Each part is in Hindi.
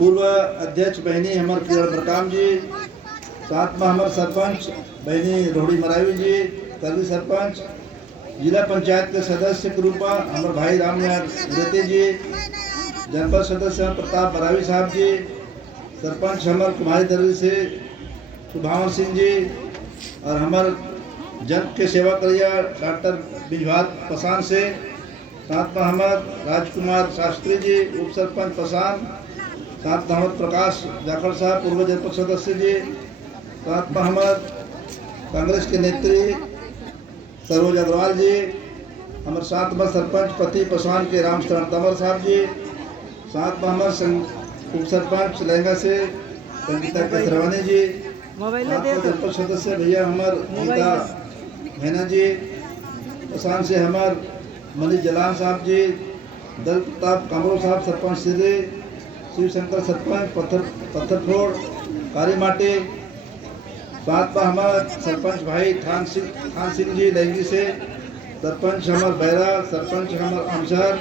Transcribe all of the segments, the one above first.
पूर्व अध्यक्ष बहनी हमारे किरण प्रकाम जी, साथ में हमारे सरपंच बहनी रोहड़ी मरावी जी, करवी सरपंच, जिला पंचायत के सदस्य के रूप में हमारे भाई रामनाथ रेते जी, जनपद सदस्य प्रताप बरावी साहब जी, सरपंच हमारे कुमारी दर्री से सुभावन सिंह जी, और हमारे जन के सेवा करिया डॉक्टर बिजभात पसान से, साथ में हमारे राजकुमार शास्त्री जी उप सरपंच पसान, साथ में हमारे प्रकाश जाखड़ साहब पूर्व जनपद सदस्य जी, साथ में हमारे कांग्रेस के नेत्री सरोज अग्रवाल जी, हमारे साथ में सरपंच पति पसान के रामचरण तंवर साहब जी, साथ में हमारे उप सरपंच लहंगा से संगीता केसरवानी जी, जनपद सदस्य भैया हमारे गीता मैना जी, पसान से हमारे मनीष जलान साहब जी, दल प्रताप कामरो साहब सरपंच सीधे, शिव शंकर सरपंच पत्थरफोड़ कारी माटी, साथ में हमारे सरपंच भाई थान सिंह जी लहंगी से, सरपंच हमारे बैरा, सरपंच हमारे अमशहर,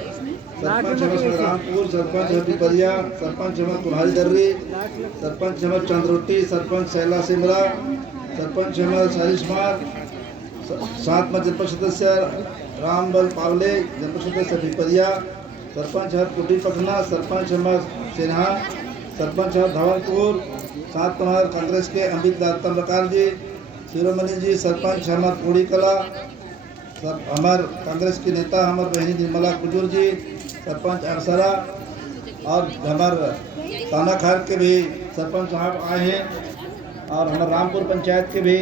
सरपंच हमारे संग्रामपुर, सरपंच हमारे पिपरिया, सरपंच हमारे कुम्हारी दर्री, सरपंच हमारे चंद्रोटी, सरपंच सैला सिमरा, सरपंच हमारे सारिशमार, साथ में जनपद सदस्य रामबल पावले, जनपद सदस्य पिपरिया, सरपंच हमारे कुटी पखना, सरपंच हमारे सिन्हा, सरपंच हमारे धवलपुर, साथ में हमारे कांग्रेस के अमित लाल तमलकार जी, शिरोमणि जी, सरपंच हमारे पूड़ी कला, हमारे कांग्रेस की नेता हमारे बहनी निर्मला कुजूर जी, सरपंच अरसरा, और हमारे तानाखार के भी सरपंच साहब आए हैं, और हमारे रामपुर पंचायत के भी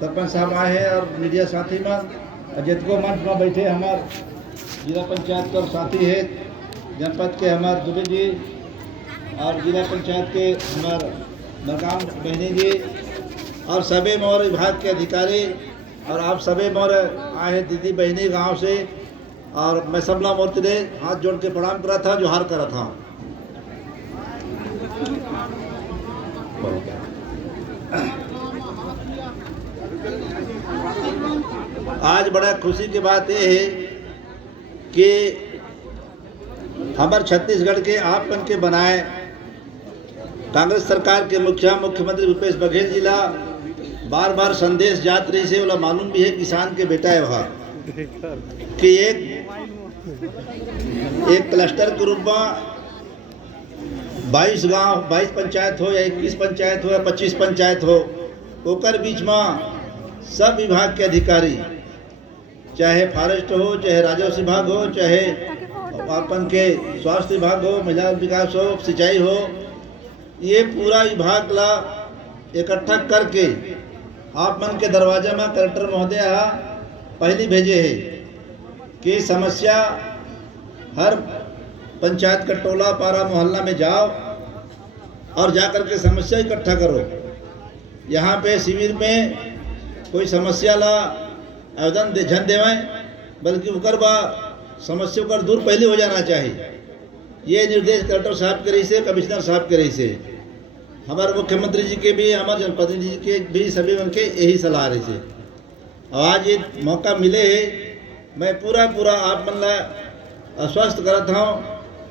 सरपंच साहब आए हैं, और मीडिया साथी में जितको मंच में बैठे हमारे जिला पंचायत के साथी है, जनपद के हमारे दुबे जी, और जिला पंचायत के हमारे मरकाम बहनी जी, और सभी मोर विभाग के अधिकारी, और आप सभी मोर आए हैं दीदी बहनी गांव से, और मैं सबला मूर्ति ने हाथ जोड़ के प्रणाम करा था, जोहार करा था। आज बड़ा खुशी की बात यह है कि हमारे छत्तीसगढ़ के आप बन के बनाए कांग्रेस सरकार के मुख्यमंत्री भूपेश बघेल जिला बार बार संदेश जात रही से, बोला मालूम भी है किसान के बेटा है वहाँ कि एक क्लस्टर के रूप में 22 गांव 22 पंचायत हो या 21 पंचायत हो या 25 पंचायत हो, ओकर बीच में सब विभाग के अधिकारी, चाहे फॉरेस्ट हो, चाहे राजस्व विभाग हो, चाहे अपन के स्वास्थ्य विभाग हो, महिला विकास हो, सिंचाई हो, ये पूरा विभाग ला इकट्ठा करके आप मन के दरवाजा में कलेक्टर महोदय पहली भेजे है कि समस्या हर पंचायत का टोला पारा मोहल्ला में जाओ और जाकर के समस्या इकट्ठा करो। यहाँ पे शिविर में कोई समस्या ला आवेदन झन देवें, बल्कि उकर बा समस्या कर दूर पहले हो जाना चाहिए। ये निर्देश कलेक्टर साहब के रही से, कमिश्नर साहब के रही से, हमारे मुख्यमंत्री जी के भी, हमारे जनप्रतिनिधि जी के भी, सभी उनके यही सलाह रही से। आज ये मौका मिले है, मैं पूरा आप मन ला आश्वस्त करता हूँ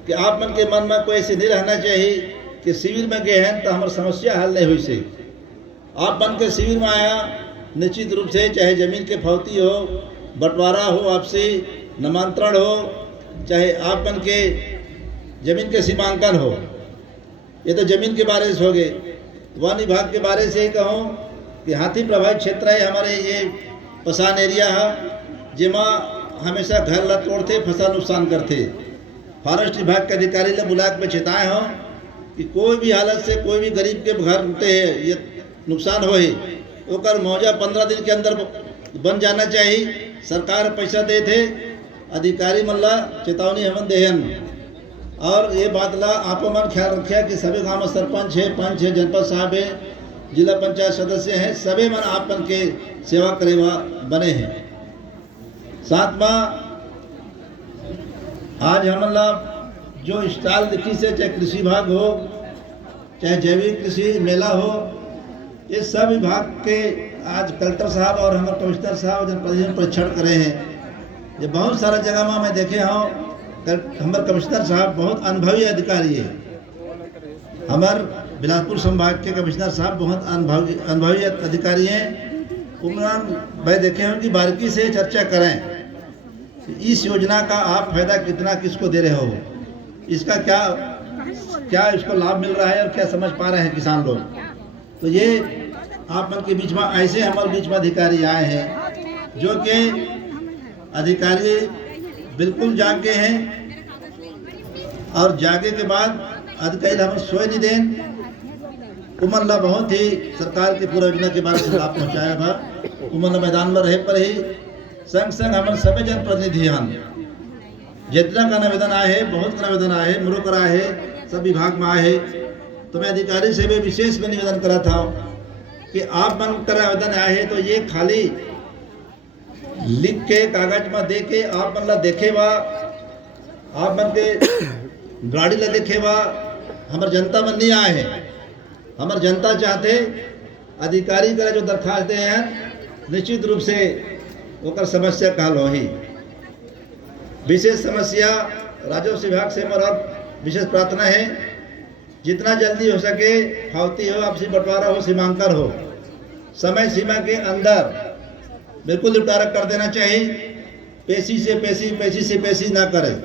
कि आप मन के मन में कोई ऐसे नहीं रहना चाहिए कि शिविर में गए हैं तो हमारी समस्या हल नहीं हुई से। आप मन के शिविर में आया निश्चित रूप से, चाहे जमीन के फौती हो, बंटवारा हो, आपसी नामांतरण हो, चाहे आप मन के जमीन के सीमांकन हो, ये तो जमीन के बारे से हो गए। वन विभाग के बारे से ही कहूँ कि हाथी प्रभावित क्षेत्र है हमारे ये पसान एरिया है, जिमा हमेशा घर ला तोड़ते, फसल नुकसान करते। फॉरेस्ट विभाग के अधिकारी ने बुला के चेताए हो कि कोई भी हालत से कोई भी गरीब के घर टूटे है, ये नुकसान हो ही ओकर मुआवजा 15 दिन के अंदर बन जाना चाहिए। सरकार पैसा दे थे, अधिकारी मल्ला चेतावनी हमन देहन, और ये बात ला आप मन ख्याल रखिया कि सभी गाँव में सरपंच है, पंच है, जनपद साहब है, जिला पंचायत सदस्य हैं, सभी मन आप मन के सेवा करेवा बने हैं। साथ में आज हमला जो स्टॉल दिखी से, चाहे कृषि विभाग हो, चाहे जैविक कृषि मेला हो, ये सब विभाग के आज कलेक्टर साहब और हमारे कमिश्नर साहब जनप्रतिनिधि परीक्षण करे हैं। ये बहुत सारा जगह में मैं देखे हूँ, हमारे कमिश्नर साहब बहुत अनुभवी अधिकारी है, हमार बिलासपुर संभाग के कमिश्नर साहब बहुत अनुभवी अधिकारी हैं। उमरान भाई देखे हैं कि बारीकी से चर्चा करें इस योजना का आप फायदा कितना किसको दे रहे हो, इसका क्या इसको लाभ मिल रहा है और क्या समझ पा रहे हैं किसान लोग। तो ये आप मन के बीच में ऐसे हमारे बीच में अधिकारी आए हैं जो कि अधिकारी बिल्कुल जागे हैं और जागे के बाद अधिकारी हम सोए नहीं दें उमरला बहुत ही सरकार के पूरा योजना के बारे में लाभ पहुँचाया बा। उमरला मैदान में रहे पर ही संग संग हमारे सभी जनप्रतिनिधि जितना का निवेदन आए है, बहुत का निवेदन आए है, मुरो कर आए है, सब विभाग में आए है। तो मैं अधिकारी से भी विशेष में निवेदन करा था कि आप मन कर आवेदन आए हैं तो ये खाली लिख के कागज में दे के आप मन ला देखे बा, आप मन के गाड़ी ला देखे बा, हमार जनता मन नहीं आए हैं। हमार जनता चाहते अधिकारी का जो दरखास्त हैं निश्चित रूप से ओकर समस्या का हल होही। विशेष समस्या राजस्व विभाग से हमारा विशेष प्रार्थना है जितना जल्दी हो सके फावती हो, आपसी बंटवारा हो, सीमांकन हो, समय सीमा के अंदर बिल्कुल निपटारा कर देना चाहिए। पेशी से पेशी ना करें,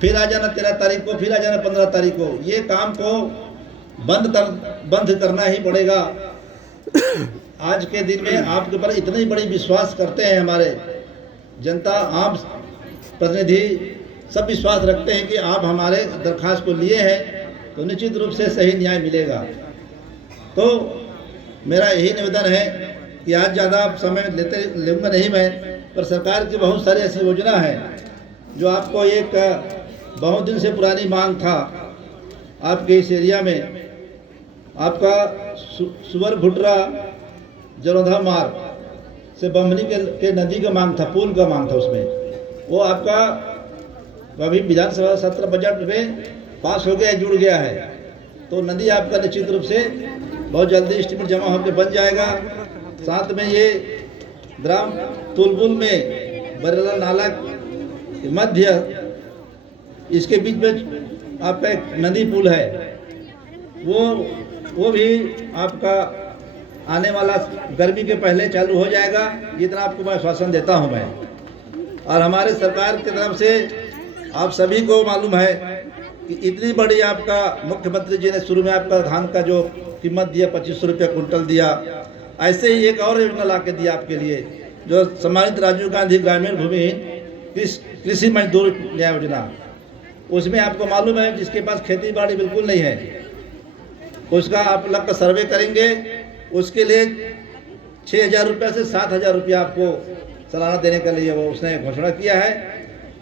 फिर आ जाना 13 तारीख को, फिर आ जाना 15 तारीख को। ये काम को बंद करना ही पड़ेगा। आज के दिन में आपके ऊपर इतनी बड़ी विश्वास करते हैं हमारे जनता, आम प्रतिनिधि सब विश्वास रखते हैं कि आप हमारे दरखास्त को लिए हैं तो निश्चित रूप से सही न्याय मिलेगा। तो मेरा यही निवेदन है कि आज ज़्यादा समय लूँगा नहीं मैं, पर सरकार की बहुत सारी ऐसी योजना है जो आपको एक बहुत दिन से पुरानी मांग था आपके इस एरिया में। आपका सुवर घुटरा जरोधा मार्ग से बमनी के नदी का मांग था, पुल का मांग था, उसमें वो आपका अभी विधानसभा सत्र बजट में पास हो गया, जुड़ गया है। तो नदी आपका निश्चित रूप से बहुत जल्दी एस्टीमेट जमा होकर बन जाएगा। साथ में ये ग्राम तुलबुल में बरेला नाला मध्य इसके बीच में आपका एक नदी पुल है, वो भी आपका आने वाला गर्मी के पहले चालू हो जाएगा, जितना आपको मैं आश्वासन देता हूं मैं। और हमारे सरकार की तरफ से आप सभी को मालूम है कि इतनी बड़ी आपका मुख्यमंत्री जी ने शुरू में आपका धान का जो कीमत दिया 2500 रुपये कुंटल दिया, ऐसे ही एक और योजना ला के दिया आपके लिए जो सम्मानित राजीव गांधी ग्रामीण भूमिहीन कृषि मजदूर न्याय योजना। उसमें आपको मालूम है जिसके पास खेती बाड़ी बिल्कुल नहीं है उसका आप लग कर सर्वे करेंगे, उसके लिए 6000 रुपये से 7000 रुपया आपको सालाना देने के लिए वो उसने घोषणा किया है।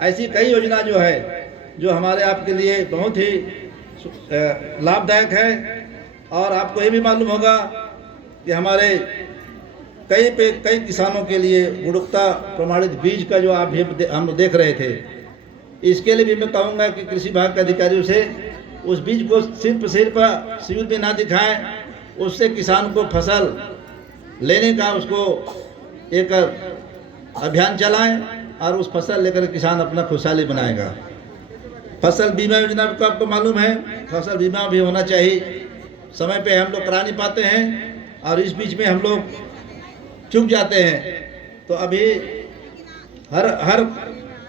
ऐसी कई योजना जो है जो हमारे आपके लिए बहुत ही लाभदायक है। और आपको ये भी मालूम होगा कि हमारे कई किसानों के लिए गुणवत्ता प्रमाणित बीज का जो आप भी हम देख रहे थे, इसके लिए भी मैं कहूँगा कि कृषि विभाग के अधिकारियों से उस बीज को सिर्फ सिविल में ना दिखाएं, उससे किसान को फसल लेने का उसको एक अभियान चलाएं और उस फसल लेकर किसान अपना खुशहाली बनाएगा। फसल बीमा योजना को आपको मालूम है, फसल बीमा भी होना चाहिए। समय पे हम लोग करा नहीं पाते हैं और इस बीच में हम लोग चूक जाते हैं। तो अभी हर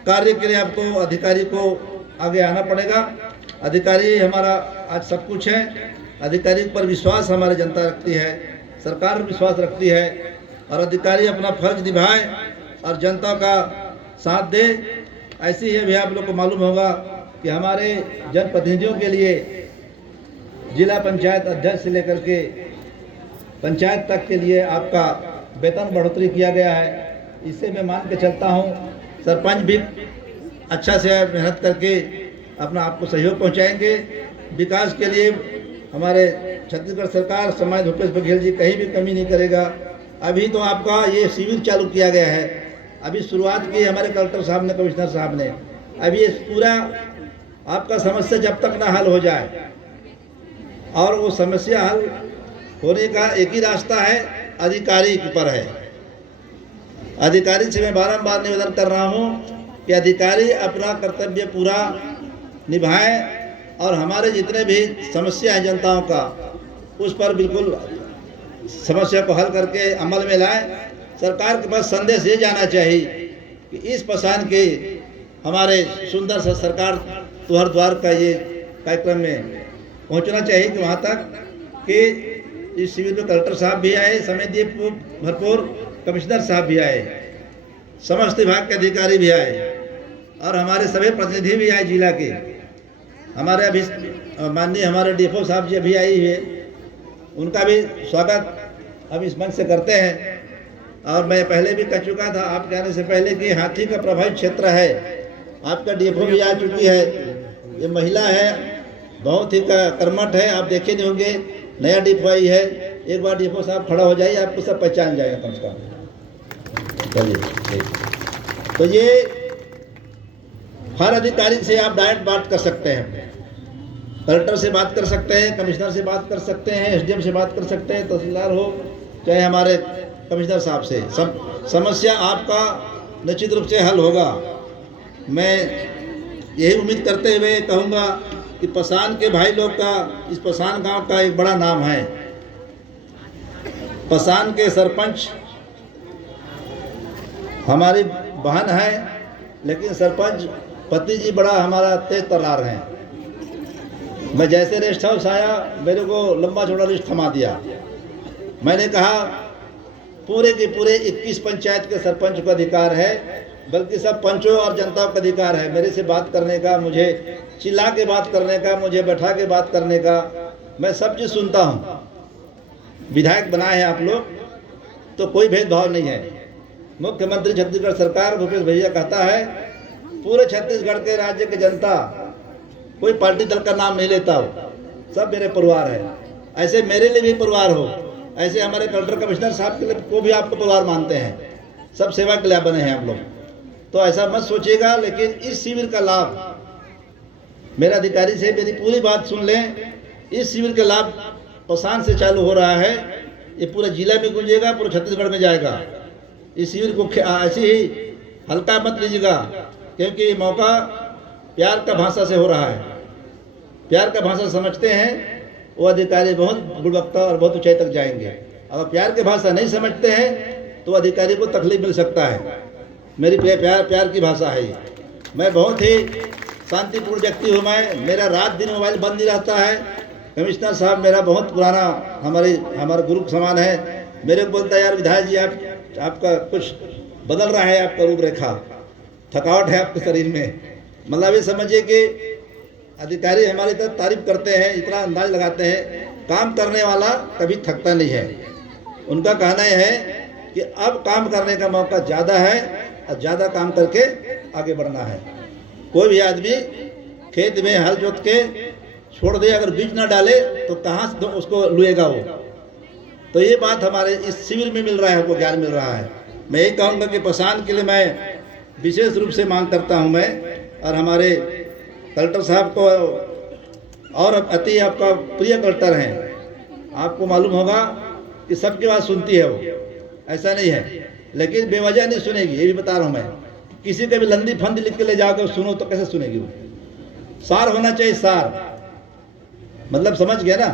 कार्य के लिए आपको अधिकारी को आगे आना पड़ेगा। अधिकारी हमारा आज सब कुछ है। अधिकारी पर विश्वास हमारी जनता रखती है, सरकार विश्वास रखती है और अधिकारी अपना फर्ज निभाए और जनता का साथ दे। ऐसे ही अभी आप लोग को मालूम होगा कि हमारे जनप्रतिनिधियों के लिए जिला पंचायत अध्यक्ष से लेकर के पंचायत तक के लिए आपका वेतन बढ़ोतरी किया गया है। इससे मैं मान के चलता हूँ सरपंच भी अच्छा से मेहनत करके अपना आपको सहयोग पहुँचाएंगे। विकास के लिए हमारे छत्तीसगढ़ सरकार सम्मानित भूपेश बघेल जी कहीं भी कमी नहीं करेगा। अभी तो आपका ये शिविर चालू किया गया है, अभी शुरुआत की हमारे कलेक्टर साहब ने, कमिश्नर साहब ने। अभी ये पूरा आपका समस्या जब तक ना हल हो जाए, और वो समस्या हल होने का एक ही रास्ता है, अधिकारी के ऊपर है। अधिकारी से मैं बारंबार निवेदन कर रहा हूँ कि अधिकारी अपना कर्तव्य पूरा निभाएं और हमारे जितने भी समस्या है जनताओं का, उस पर बिल्कुल समस्या को हल करके अमल में लाएं। सरकार के पास संदेश ये जाना चाहिए कि इस पसान के हमारे सुंदर सा सरकार तुहर द्वार का ये कार्यक्रम में पहुंचना चाहिए कि वहाँ तक कि इस शिविर में कलेक्टर साहब भी आए, समय दिए भरपूर, कमिश्नर साहब भी आए, समस्त विभाग के अधिकारी भी आए और हमारे सभी प्रतिनिधि भी आए जिला के। हमारे अभी माननीय हमारे डीएफओ साहब जी अभी आई है, उनका भी स्वागत हम इस मंच से करते हैं। और मैं पहले भी कह चुका था आप कहने से पहले कि हाथी का प्रभावित क्षेत्र है। आपका डीएफओ भी आ चुकी है, ये महिला है, बहुत ही कर्मठ है, आप देखे नहीं होंगे, नया डीएफओ आई है। एक बार डीएफओ साहब खड़ा हो जाइए, आपको सब पहचान जाएगा कम से कम। चलिए, तो ये हर अधिकारी से आप डायरेक्ट बात कर सकते हैं, कलेक्टर से बात कर सकते हैं, कमिश्नर से बात कर सकते हैं, एसडीएम से बात कर सकते हैं, तहसीलदार हो चाहे हमारे कमिश्नर साहब से, सब समस्या आपका निश्चित रूप से हल होगा। मैं यही उम्मीद करते हुए कहूँगा कि पसान के भाई लोग का, इस पसान गांव का एक बड़ा नाम है। पसान के सरपंच हमारी बहन है, लेकिन सरपंच पति जी बड़ा हमारा तेज तर्रार हैं। मैं जैसे रेस्ट हाउस आया, मेरे को लंबा चौड़ा लिस्ट थमा दिया। मैंने कहा पूरे के पूरे 21 पंचायत के सरपंच को अधिकार है, बल्कि सब पंचों और जनता का अधिकार है मेरे से बात करने का, मुझे चिल्ला के बात करने का, मुझे बैठा के बात करने का। मैं सब चीज़ सुनता हूँ। विधायक बनाए हैं आप लोग, तो कोई भेदभाव नहीं है। मुख्यमंत्री छत्तीसगढ़ सरकार भूपेश भैया कहता है पूरे छत्तीसगढ़ के राज्य की जनता, कोई पार्टी दल का नाम नहीं लेता हो, सब मेरे परिवार है। ऐसे मेरे लिए भी परिवार हो, ऐसे हमारे कलेक्टर कमिश्नर साहब के लिए को भी आपको परिवार मानते हैं, सब सेवा के लिए बने हैं हम लोग। तो ऐसा मत सोचिएगा। लेकिन इस शिविर का लाभ, मेरे अधिकारी से मेरी पूरी बात सुन लें, इस शिविर का लाभ पसान से चालू हो रहा है, ये पूरा जिला में गूंजेगा, पूरे छत्तीसगढ़ में जाएगा। इस शिविर को ऐसे ही हल्का मत लीजिएगा, क्योंकि ये मौका प्यार का भाषा से हो रहा है। प्यार का भाषा समझते हैं वो अधिकारी बहुत गुणवत्ता और बहुत ऊंचाई तक जाएंगे। अगर प्यार की भाषा नहीं समझते हैं तो अधिकारी को तकलीफ मिल सकता है। मेरी प्यार की भाषा है ये। मैं बहुत ही शांतिपूर्ण व्यक्ति हूँ। मेरा रात दिन मोबाइल बंद नहीं रहता है। कमिश्नर साहब मेरा बहुत पुराना हमारे गुरु के समान है। मेरे को बोलता है यार विधायक जी आपका कुछ बदल रहा है, आपका रूपरेखा, थकावट है आपके शरीर में। मतलब ये समझिए कि अधिकारी हमारी तरफ तारीफ करते हैं, इतना अंदाज लगाते हैं, काम करने वाला कभी थकता नहीं है। उनका कहना है कि अब काम करने का मौका ज़्यादा है और ज़्यादा काम करके आगे बढ़ना है। कोई भी आदमी खेत में हल जोत के छोड़ दे, अगर बीज ना डाले तो कहाँ से उसको लुएगा वो। तो ये बात हमारे इस शिविर में मिल रहा है, हमको ज्ञान मिल रहा है। मैं यही कहूँगा कि पसान के लिए मैं विशेष रूप से मांग करता हूँ मैं, और हमारे कलेक्टर साहब को, और अति आपका प्रिय कलेक्टर हैं। आपको मालूम होगा कि सबकी बात सुनती है वो, ऐसा नहीं है, लेकिन बेवजह नहीं सुनेगी। ये भी बता रहा हूँ मैं, किसी के भी लंदी फंदी लिख के ले जाकर सुनो तो कैसे सुनेगी वो। सार होना चाहिए, सार मतलब समझ गया ना।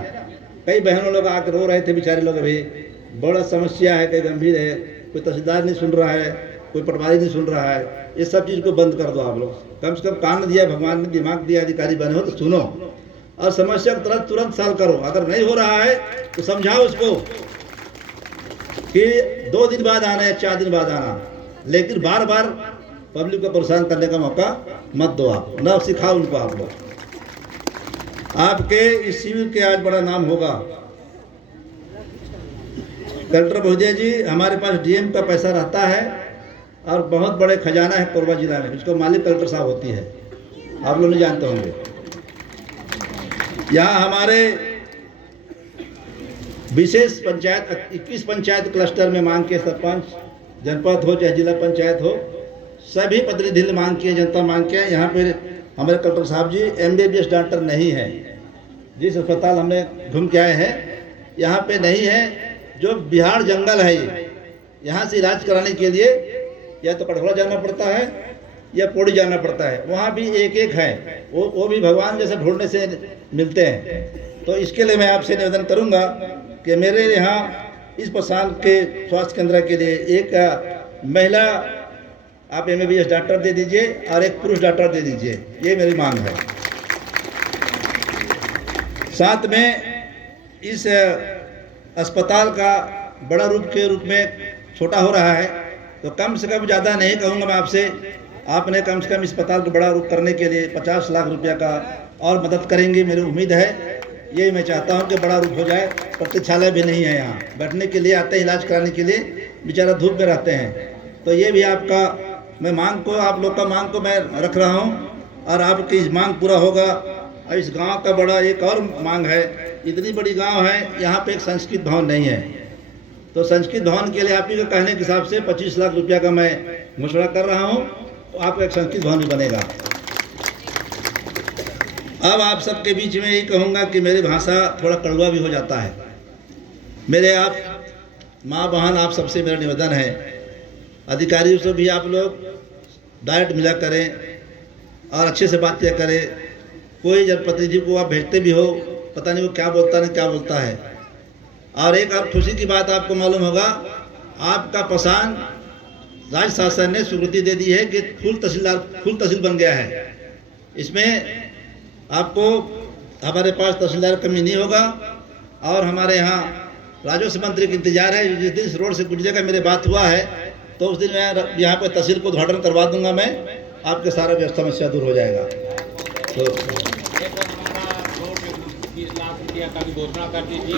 कई बहनों लोग आकर रो रहे थे बेचारे लोग, अभी बड़ा समस्या है, कई गंभीर है, कोई तहसीलदार नहीं सुन रहा है, कोई पटवारी नहीं सुन रहा है। ये सब चीज़ को बंद कर दो आप लोग। कम से कम कान दिया भगवान ने, दिमाग दिया, अधिकारी बने हो तो सुनो और समस्या को तुरंत सॉल्व करो। अगर नहीं हो रहा है तो समझाओ उसको कि 2 दिन बाद आना या 4 दिन बाद आना, लेकिन बार बार पब्लिक को परेशान करने का मौका मत दो। आप न सिखाओ उनको। आप लोग, आपके इस शिविर के आज बड़ा नाम होगा। कलेक्टर महोदय जी, हमारे पास डीएम का पैसा रहता है और बहुत बड़े खजाना है कोरबा जिला में, इसको मालिक कलेक्टर साहब होती है, आप लोग नहीं जानते होंगे। यहाँ हमारे विशेष पंचायत 21 पंचायत क्लस्टर में मांग के सरपंच, जनपद हो चाहे जिला पंचायत हो, सभी प्रतिनिधि ने मांग किए, जनता मांग किया। यहाँ पे हमारे कलेक्टर साहब जी MBBS डॉक्टर नहीं है। जिस अस्पताल हमने घूम के आए हैं यहाँ पे नहीं है। जो बिहार जंगल है ये, यहाँ से इलाज कराने के लिए या तो कटघोरा जाना पड़ता है या पौड़ी जाना पड़ता है, वहाँ भी एक एक है, वो भी भगवान जैसे ढूंढने से मिलते हैं। तो इसके लिए मैं आपसे निवेदन करूँगा कि मेरे यहाँ इस पसान के स्वास्थ्य केंद्र के लिए एक महिला आप MBBS डॉक्टर दे दीजिए और एक पुरुष डॉक्टर दे दीजिए, ये मेरी मांग है। साथ में इस अस्पताल का बड़ा रूप के रूप में छोटा हो रहा है, तो कम से कम ज़्यादा नहीं कहूँगा मैं आपसे, आपने कम से कम इस अस्पताल को बड़ा रूप करने के लिए 50 लाख रुपया का और मदद करेंगे, मेरी उम्मीद है। ये मैं चाहता हूँ कि बड़ा रूप हो जाए। प्रतीक्षालय भी नहीं है, यहाँ बैठने के लिए आते हैं, इलाज कराने के लिए बेचारा धूप में रहते हैं। तो ये भी आपका मैं मांग को, आप लोग का मांग को मैं रख रहा हूँ और आपकी इस मांग पूरा होगा। और इस गांव का बड़ा एक और मांग है, इतनी बड़ी गांव है, यहाँ पे एक संस्कृत भवन नहीं है, तो संस्कृत भवन के लिए आप ही के कहने के हिसाब से 25 लाख रुपया का मैं घोषणा कर रहा हूँ, तो आपका एक संस्कृत भवन भी बनेगा। अब आप सबके बीच में यही कहूँगा कि मेरी भाषा थोड़ा कड़वा भी हो जाता है। मेरे आप माँ बहन आप सबसे मेरा निवेदन है, अधिकारियों से भी आप लोग डायरेक्ट मिला करें और अच्छे से बातें करें। कोई जनप्रतिनिधि को आप भेजते भी हो, पता नहीं वो क्या बोलता नहीं क्या बोलता है। और एक आप खुशी की बात आपको मालूम होगा, आपका पसान राज्य शासन ने स्वीकृति दे दी है कि फुल तहसील बन गया है। इसमें आपको हमारे पास तहसीलदार कमी नहीं होगा। और हमारे यहाँ राजस्व मंत्री का इंतजार है, जिस दिन इस रोड से गुजरेगा मेरे बात हुआ है, तो उस दिन मैं यहाँ पर तहसील को उद्घाटन करवा दूंगा मैं, आपके सारा व्यवस्था समस्या दूर हो जाएगा। तो 20 लाख रुपया का भी घोषणा कर दीजिए।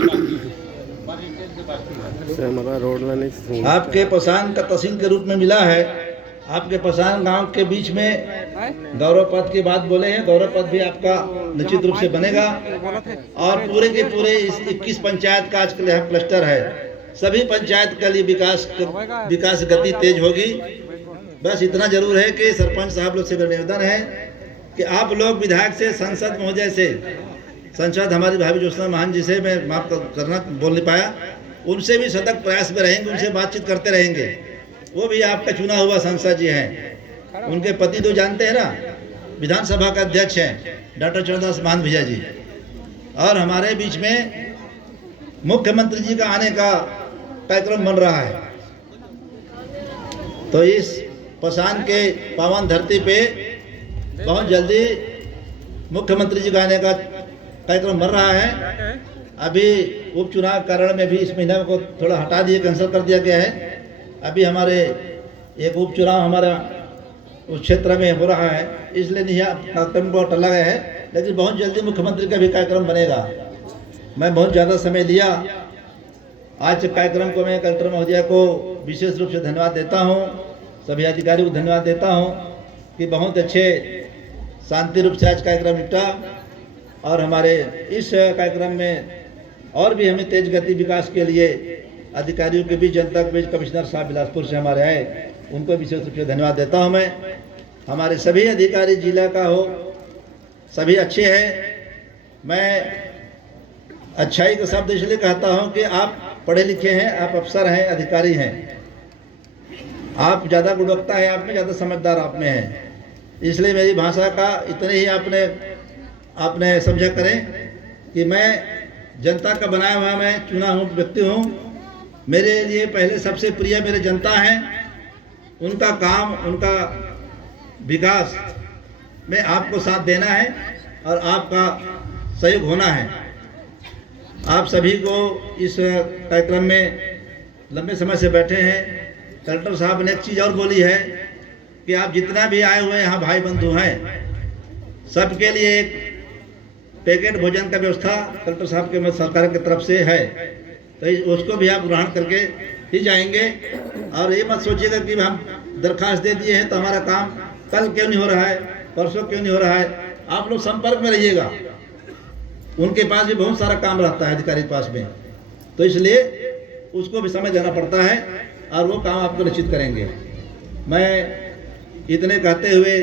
आपके पसान का तहसील के रूप में मिला है। आपके पसान गांव के बीच में गौरव पथ की बात बोले हैं, गौरव पथ भी आपका निश्चित रूप से बनेगा। और पूरे के पूरे इस 21 पंचायत का आजकल यहाँ क्लस्टर है, सभी पंचायत के लिए विकास गति तेज होगी। बस इतना जरूर है कि सरपंच साहब लोग से मेरा निवेदन है कि आप लोग विधायक से, सांसद महोदय से, सांसद हमारी भाभी ज्योत्सना महान जी से मैं माफ करना बोल नहीं पाया, उनसे भी सतत प्रयास में रहेंगे, उनसे बातचीत करते रहेंगे। वो भी आपका चुना हुआ सांसद जी हैं, उनके पति तो जानते हैं ना, विधानसभा का अध्यक्ष हैं डॉक्टर चरणदास महान भैया जी। और हमारे बीच में मुख्यमंत्री जी का आने का कार्यक्रम बन रहा है। तो इस पसान के पावन धरती पे बहुत जल्दी मुख्यमंत्री जी का आने का कार्यक्रम बन रहा है। अभी उपचुनाव कारण में भी इस महीने को थोड़ा हटा दिए, कैंसिल कर दिया गया है। अभी हमारे एक उपचुनाव हमारा उस क्षेत्र में हो रहा है, इसलिए नहीं कार्यक्रम को टला गया है, लेकिन बहुत जल्दी मुख्यमंत्री का भी कार्यक्रम बनेगा। मैं बहुत ज़्यादा समय लिया, आज कार्यक्रम को मैं कलेक्टर महोदया को विशेष रूप से धन्यवाद देता हूँ, सभी अधिकारियों को धन्यवाद देता हूँ कि बहुत अच्छे शांति रूप से आज कार्यक्रम निपटा। और हमारे इस कार्यक्रम में और भी हमें तेज गति विकास के लिए अधिकारियों के बीच, जनता के बीच कमिश्नर साहब बिलासपुर से हमारे आए, उनको विशेष रूप से धन्यवाद देता हूं मैं। हमारे सभी अधिकारी जिला का हो, सभी अच्छे हैं। मैं अच्छाई का शब्द इसलिए कहता हूं कि आप पढ़े लिखे हैं, आप अफसर हैं, अधिकारी हैं, आप ज़्यादा गुणवत्ता है आप में, ज़्यादा समझदार आप में है। इसलिए मेरी भाषा का इतने ही आपने समझा करें कि मैं जनता का बनाया हुआ, मैं चुना हूँ व्यक्ति हूँ। मेरे लिए पहले सबसे प्रिय मेरे जनता हैं, उनका काम, उनका विकास में आपको साथ देना है और आपका सहयोग होना है। आप सभी को इस कार्यक्रम में लंबे समय से बैठे हैं। कलेक्टर साहब ने एक चीज़ और बोली है कि आप जितना भी आए हुए यहाँ भाई बंधु हैं, सबके लिए एक पैकेट भोजन का व्यवस्था कलेक्टर साहब के सरकार की तरफ से है, तो उसको भी आप ग्रहण करके ही जाएंगे। और ये मत सोचिएगा कि हम दरखास्त दे दिए हैं तो हमारा काम कल क्यों नहीं हो रहा है, परसों क्यों नहीं हो रहा है। आप लोग संपर्क में रहिएगा, उनके पास भी बहुत सारा काम रहता है अधिकारी के पास में, तो इसलिए उसको भी समय देना पड़ता है और वो काम आपको निश्चित करेंगे। मैं इतने कहते हुए